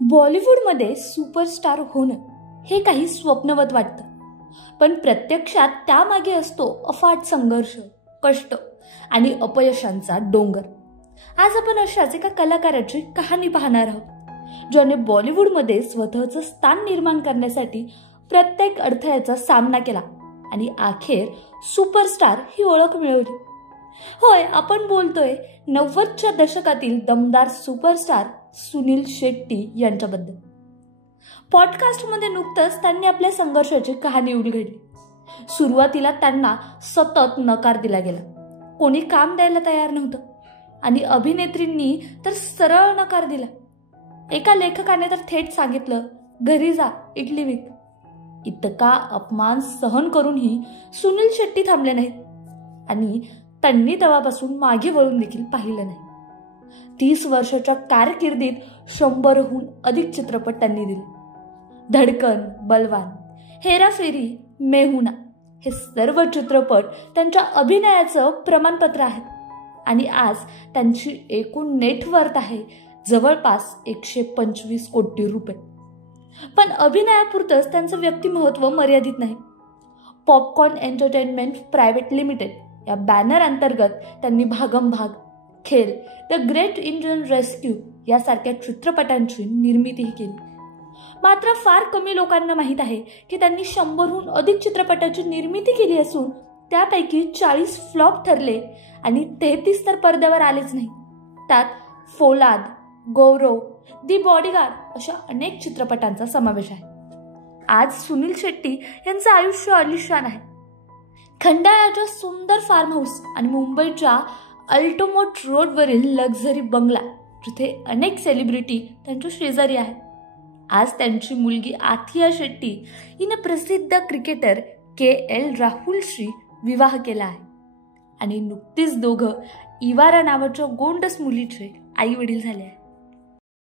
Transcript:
बॉलिवूडमध्ये सुपरस्टार होणं हे काही स्वप्नवत वाटतं, पण प्रत्यक्षात त्यामागे असतो अफाट संघर्ष, कष्ट आणि अपयशांचा डोंगर. आज आपण अशाच एका कलाकाराची कहाणी पाहणार आहोत, ज्याने बॉलिवूडमध्ये स्वतःचं स्थान निर्माण करण्यासाठी प्रत्येक अडथळ्याचा सामना केला आणि अखेर सुपरस्टार ही ओळख मिळवली. होय, आपण बोलतोय 90च्या दशकातील दमदार सुपरस्टार सुनील शेट्टी यांच्याबद्दल. पॉडकास्टमध्ये नुकतंच त्यांनी आपल्या संघर्षाची कहाणी उलगडली. सुरुवातीला त्यांना सतत नकार दिला गेला, कोणी काम द्यायला तयार नव्हतं आणि अभिनेत्रींनी तर सरळ नकार दिला. एका लेखकाने तर थेट सांगितलं, घरी जा, इडली विक. इतका अपमान सहन करूनही सुनील शेट्टी थांबले नाहीत आणि त्यांनी तेव्हापासून मागे वळून देखील पाहिलं नाही. 30 वर्षाच्या कारकिर्दीत 100हून अधिक चित्रपट त्यांनी दिले. धडकन, बलवान, हेराफेरी, मेहुना हे सर्व चित्रपट त्यांच्या अभिनयाचं प्रमाणपत्र आहेत आणि आज त्यांची एकूण नेटवर्थ आहे जवळपास 125 कोटी रुपये. पण अभिनयापुरतंच त्यांचं व्यक्तिमत्व मर्यादित नाही. पॉपकॉर्न एंटरटेनमेंट प्रायव्हेट लिमिटेड या बॅनर अंतर्गत त्यांनी भागम भाग, खेल, द ग्रेट इंडियन रेस्क्यू यासारख्या चित्रपटांची निर्मितीही केली. मात्र फार कमी लोकांना माहीत आहे की त्यांनी 100हून अधिक चित्रपटाची निर्मिती केली असून त्यापैकी 40 फ्लॉप ठरले आणि 33 तर पडद्यावर आलेच नाही. त्यात फौलाद, गौरव, दी बॉडीगार्ड अशा अनेक चित्रपटांचा समावेश आहे. आज सुनील शेट्टी यांचं आयुष्य आलिशान आहे. खंडाळ्याच्या सुंदर फार्म हाऊस आणि मुंबईच्या अल्टोमोट रोडवरील लक्झरी बंगला, जिथे अनेक सेलिब्रिटी त्यांच्या शेजारी आहेत. आज त्यांची मुलगी आथिया शेट्टी हिने प्रसिद्ध क्रिकेटर KL राहुलशी विवाह केला आहे आणि नुकतीच दोघं इवारा नावाच्या गोंडस मुलीचे आई वडील झाले आहेत.